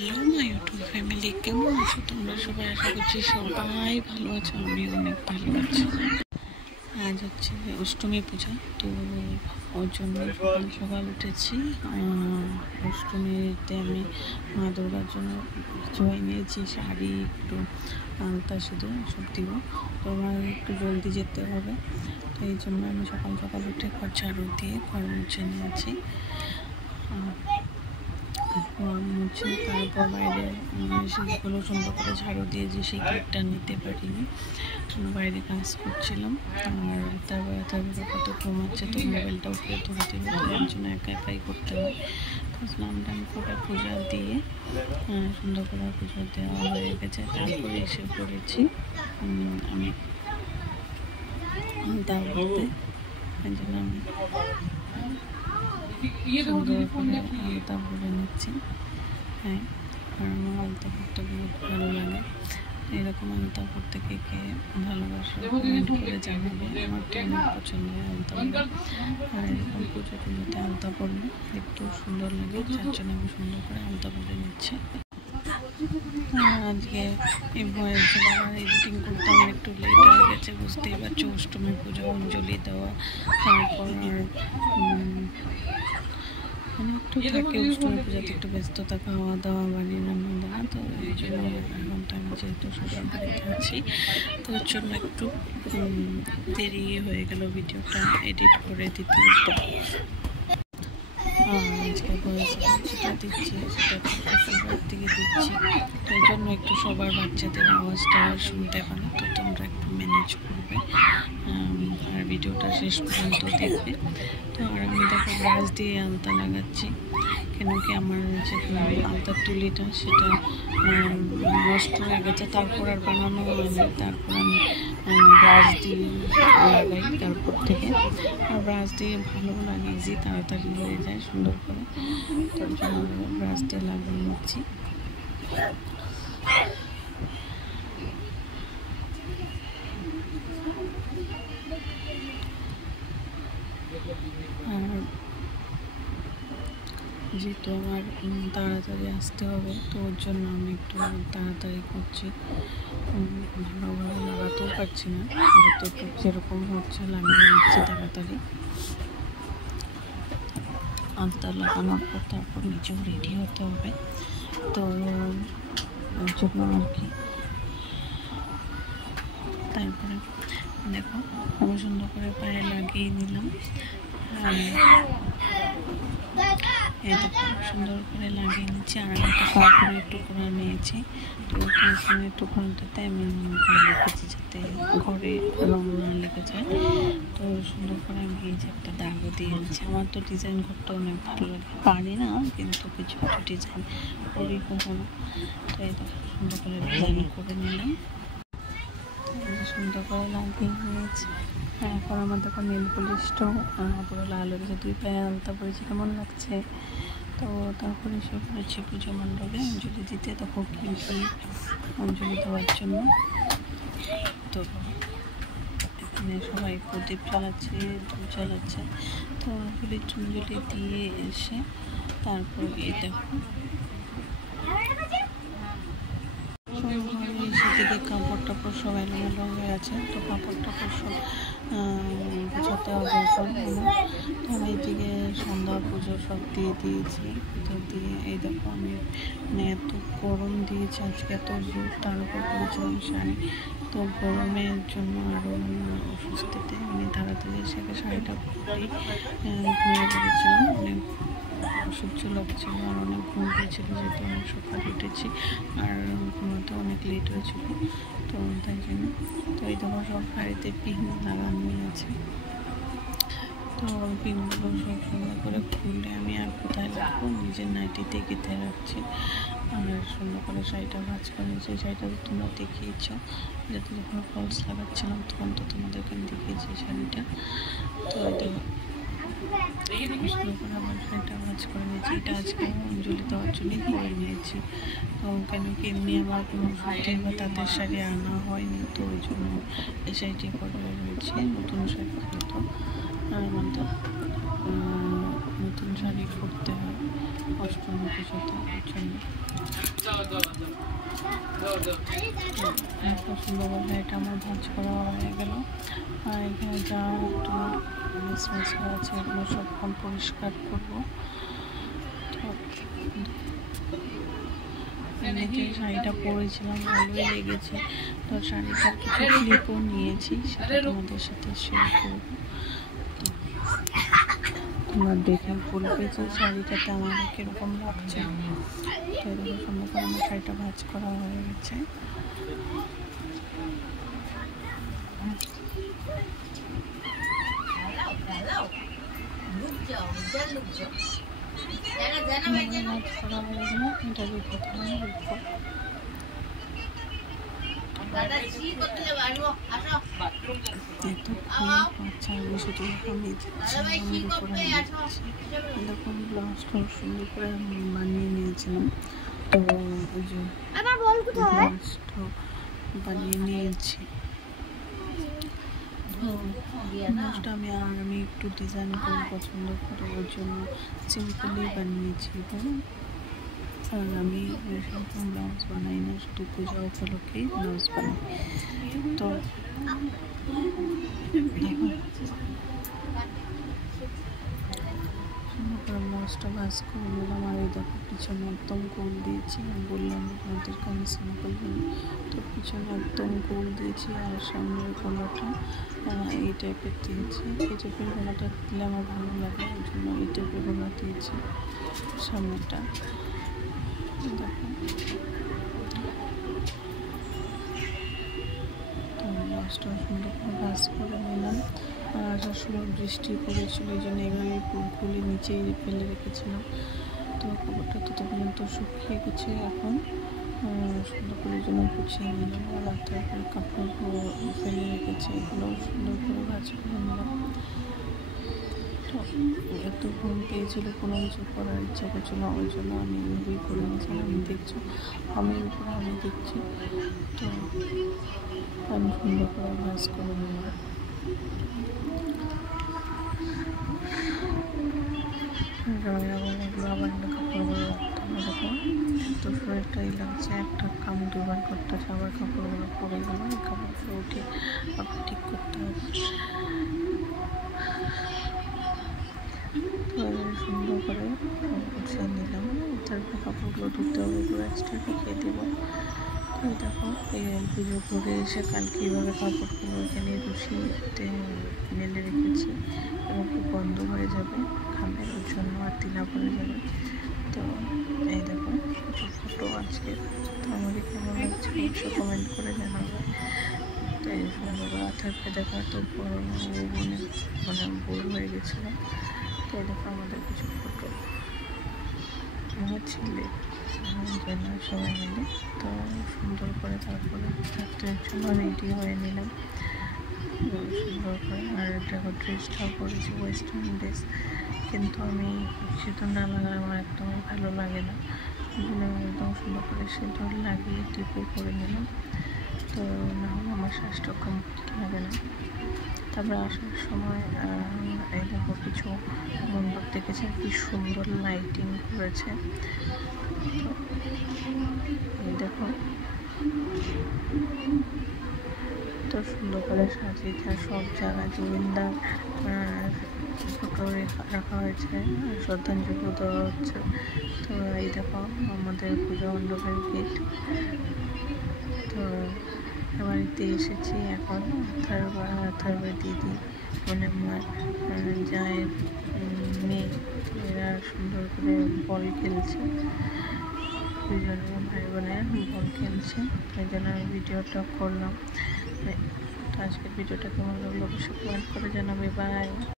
Hello my YouTube family, কেমন আছো তোমরা সবাই? আশা করছি সবাই ভালো আছো, আমি অনেক ভালো আছি। আজ হচ্ছে অষ্টমী পূজা, তো ওর জন্য সকাল সকাল উঠেছি। অষ্টমীতে আমি মা দুর্গার জন্য কিছু নিয়েছি, শাড়ি, একটু আলতা, সিঁদুর সব দিব। তো আমার একটু জলদি যেতে হবে, তো এই জন্য আমি সকাল সকাল উঠে ঘর ঝাড়ু দিয়ে ঘর মুছে নিয়েছি। মুছে তারপর বাইরে সেগুলো সুন্দর করে ঝাড়ু দিয়ে যে সেই ক্লিপটা নিতে পারিনি, বাইরে কাজ করছিলাম। আর তারপরে কত ঘুমাচ্ছে, তো মোবাইলটা উপরে ধরে দিল, তার জন্য একা একাই করতে হয়। তো স্নান টান করে পূজা দিয়ে সুন্দর করে পুজো দেওয়া হয়ে গেছে। তারপরে এসে পড়েছি আমি তারপরে এই জন্য আমি সুন্দর করে আলতা পরে নিচ্ছি। হ্যাঁ, কারণ আমার আলতা পরতে বহুত ভালো লাগে। এরকম আলতা পরতে কে কে ভালোবাসে কমেন্ট করে জানাবে। আমার তো অনেক পছন্দের আলতা পরা, আর এরকম পুজো টুজোতে আলতা পরলে দেখতেও সুন্দর লাগে, যার জন্য আমি সুন্দর করে আলতা পরে নিচ্ছি। আজকে এই ভয়েস দেওয়ার এডিটিং করতে আমার একটু লেট হয়ে গেছে, বুঝতেই পারছো। অষ্টমী পুজো, অঞ্জলি দেওয়া, তারপর মানে একটু থাকে অষ্টমী পূজাতে একটু ব্যস্ততা, খাওয়া দাওয়া, বাড়ি রান্না দেওয়া। তো এই জন্য এখন তো আমি যেহেতু শ্বশুর বাড়িতে আছি, তো ওর জন্য একটু দেরি হয়ে গেল ভিডিওটা এডিট করে দিতে। আজকে যেটা দিচ্ছি সেটা শ্বশুর দিকে দিচ্ছি, তো এই জন্য একটু সবার বাচ্চাদের আওয়াজটা শুনতে পারে, তো তোমরা একটু ম্যানেজ করবে আর ভিডিওটা শেষ পর্যন্ত দেখবে। তো আর আমি দেখো ব্রাশ দিয়ে আলতা লাগাচ্ছি, কেন কি আমার যে আলতার তুলিটা সেটা নষ্ট হয়ে গেছে, তারপর আর বানানো হয়নি। তারপর আমি ব্রাশ দিয়ে লাগাই তারপর থেকে, আর ব্রাশ দিয়ে ভালো লাগে, ইজি, তাড়াতাড়ি হয়ে যায় সুন্দর করে। তার জন্য ব্রাশ দিয়ে লাগিয়ে নিচ্ছি। আর যেহেতু আমার তাড়াতাড়ি আসতে হবে, তো ওর জন্য আমি একটু তাড়াতাড়ি করছি। ভালোভাবে লাগাতেও পারছি না, যতটুকু যেরকম হচ্ছে লাগিয়ে নিচ্ছি তাড়াতাড়ি। আলতা লাগানোর পর তারপর নিজেও রেডি হতে হবে, তো ওর জন্য আর কি। তারপরে দেখো আমি সুন্দর করে পায়ে লাগিয়ে নিলাম। এই দেখো সুন্দর করে লাগিয়ে নিচ্ছি। আর আমি একটা কাপড়ের টুকরা নিয়েছি, তো কাপড়ের টুকরাটাতে আমি রেখেছি যাতে ঘরে রং না লেগে যায়। তো সুন্দর করে আমি এই যে একটা দাগও দিয়ে নিচ্ছি। আমার তো ডিজাইন করতে অনেক ভালো লাগে, পারি না কিন্তু কিছু কিছু ডিজাইন করি কখনো। তো এই দেখো সুন্দর করে ডিজাইন করে নিলাম, সুন্দর করে লাগিয়ে নিয়েছি। হ্যাঁ, এখন আমার দেখো নেল পলিশটাও পুরো লাল হয়ে গেছে, 2 পায়ে আলতা পরেছি, কেমন লাগছে। তো তারপরে এসে পড়েছি পুজো মণ্ডপে অঞ্জলি দিতে, তখন কি অঞ্জলি দেওয়ার জন্য। তো এখানে সবাই প্রদীপ জ্বালাচ্ছে, ধূপ জ্বালাচ্ছে। তো অঞ্জলি দিয়ে এসে তারপর এই দেখো সেদিকে কাপড় টাপড় সব এলোমেলো হয়ে আছে, তো কাপড় টাপড় সব গুছাতে হবে এখন। তো আমি এইদিকে সন্ধ্যা পুজো সব দিয়ে দিয়েছি, পুজো দিয়ে এই দেখো আমি মানে এত গরম দিয়েছি আজকে, এত জোর, তার উপর পরিচয় শাড়ি, তো গরমের জন্য আরও অস্বস্তিতে আমি তাড়াতাড়ি এসে শাড়িটা পরেই ঘুমিয়ে পড়েছিলাম। অনেক অসহ্য লাগছিল আর অনেক ঘুম পেয়েছিল, যেহেতু অনেক সকালে উঠেছি আর ঘুমাতে অনেক লেট হয়েছিল, তো তাই জন্য। তো এই দেখো সব বাড়িতে পিন লাগানো আছে, তো পিনগুলো সব সুন্দর করে খুলে আমি আর কোথায় রাখবো, নিজের নাইটিতে গেঁথে রাখছি। আর সুন্দর করে শাড়িটা ভাঁজ করে নিয়েছি। শাড়িটা তো তোমরা দেখিয়েছ, যাতে যখন ফলস লাগাচ্ছিলাম তখন তো তোমাদেরকে আমি দেখিয়েছি শাড়িটা। তো সুন্দর করে আবার শাড়িটা ভাঁজ করে নিয়েছি। এটা আজকে অঞ্জলি দেওয়ার জন্যই পরে নিয়েছি, তো কেন কি এমনি আমার কোনো সত্যি বা তাদের শাড়ি আনা হয়নি, তো ওই জন্য এই শাড়িটি পরে রয়েছে। নতুন শাড়ি তো আর আমাদের নতুন শাড়ি পরতে হয় অষ্টমী পুজোতে, ওর জন্য। সুন্দরভাবে এটা আমার ভাঁজ করা হয়ে গেল। আর এখানে যা একটু মিসমাস আছে এগুলো সব পরিষ্কার করবো। এমনিতে শাড়িটা পরেছিলাম, ভালোই লেগেছে। তো শাড়িটার কিছু ক্লিপও নিয়েছি, সেটা তোমাদের সাথে শেয়ার করবো। তোমরা দেখে বলবে যে শাড়িটাতে আমার কীরকম লাগছে। তো এরকম সুন্দর করে আমার শাড়িটা ভাঁজ করা হয়ে গেছে। এরকম ব্লাউজটা সুন্দর করে বানিয়ে নিয়েছিলাম। তো ওই যে ব্লাউজটা বানিয়ে নিয়েছি। ব্লাউজটা আমি একটু ডিজাইন করে পছন্দ করি, ওর জন্য সিম্পলি বানিয়েছি। আর আমি সেরকম ব্লাউজ বানাই না, শুধু পূজা উপলক্ষেই ব্লাউজ বানাই। তো ব্লাউজটা ভাঁজ করে নিলাম। আর এই দেখো পিছনে একদম গোল দিয়েছি, আমি বললাম আপনাদেরকে আমি সিম্পল বানাই। তো পিছনে একদম গোল দিয়েছি, আর সামনের গলাটা এই টাইপের দিয়েছি। এই টাইপের গলাটা দিলে আমার ভালো লাগে, ওই জন্য এই টাইপের গলা দিয়েছি সামনেটা। দেখো তো ব্লাউজটা সুন্দর করে ভাঁজ করে নিলাম। আর আসার সময় বৃষ্টি পড়েছিল, এই জন্য এভাবে খুলে নিচেই ফেলে রেখেছিলাম। তো কাপড়টা তত পর্যন্ত শুকিয়ে গেছে। এখন সুন্দর করে জন্য গুছিয়ে নিলাম। আর তারপরে কাপড় ফেলে রেখেছি, এগুলো সুন্দর করে ভাঁজ করে নিলাম। তো একটু ঘুম পেয়েছিল, কোনো কিছু করার ইচ্ছা করছিল, ওই জন্য আমি এভাবেই করে নিয়েছিলাম। আমি দেখছো আমি উপরে আমি দেখছি। তো আমি সুন্দর করে ভাঁজ করে নিলাম। আবার একটা কাপড়গুলো রাখতে হবে। দেখো তো শরীরটাই লাগছে, একটা কাম দুবার করতেছে, আবার কাপড়গুলো পরে গেল, এই কাপড়গুলো উঠে আবার ঠিক করতে হবে। তো সুন্দর করে গুছিয়ে নিলাম। তারপরে কাপড়গুলো ধুতে হবে, পুরো এক্সট্রা রেখে দেবো। তো দেখো এই পুজো করে এসে কালকে এইভাবে কাপড়গুলো এখানে রুশিতে মেলে রেখেছি, এবং খুব বন্ধ হয়ে যাবে খামের, ওর জন্য আর দিলা পড়ে যাবে। তো এই দেখো কিছু ফটো আজকে। তো আমাকে কেমন লাগছে অবশ্যই কমেন্ট করে জানাবো। তো এই সন্ধ্যাবেলা থাকতে দেখা তো বড় মানে বোর হয়ে গেছিলাম। তো এই দেখো আমাদের কিছু ফটো আমার ছেলে জন্য সবাই মিলে। তো সুন্দর করে তারপরে থাকতে রেডি হয়ে নিলাম সুন্দর করে। আর দেখো ড্রেসটাও পরেছি ওয়েস্টার্ন ড্রেস, কিন্তু আমি সিঁদুর না লাগালে আমার একদমই ভালো লাগে না, একদম সুন্দর করে সিঁদুর লাগিয়ে টিপে করে নিলাম। তো না হলে আমার শ্বাসটা কমপ্লিট লাগে না। তারপরে আসার সময় এই দেখো কিছু মণ্ডপ দেখেছে, কি সুন্দর লাইটিং করেছে। তো এই দেখো তো সুন্দর করে সাজিয়েছে, সব জায়গায় গোবিন্দার ফটো রাখা হয়েছে, শ্রদ্ধাঞ্জলি দেওয়া হচ্ছে। তো এই দেখো আমাদের পুজো মণ্ডপের গেট। তো বাড়িতে এসেছি এখন। থার্বার দিদি মানে আমার জায়ের মেয়ে, এরা সুন্দর করে বল খেলছে, দুজনে ভাই বোনের বল খেলছে। তাই জন্য আমি ভিডিওটা করলাম। তো আজকের ভিডিওটা কেমন লাগলো অবশ্যই কমেন্ট করে জানাবে। বাই।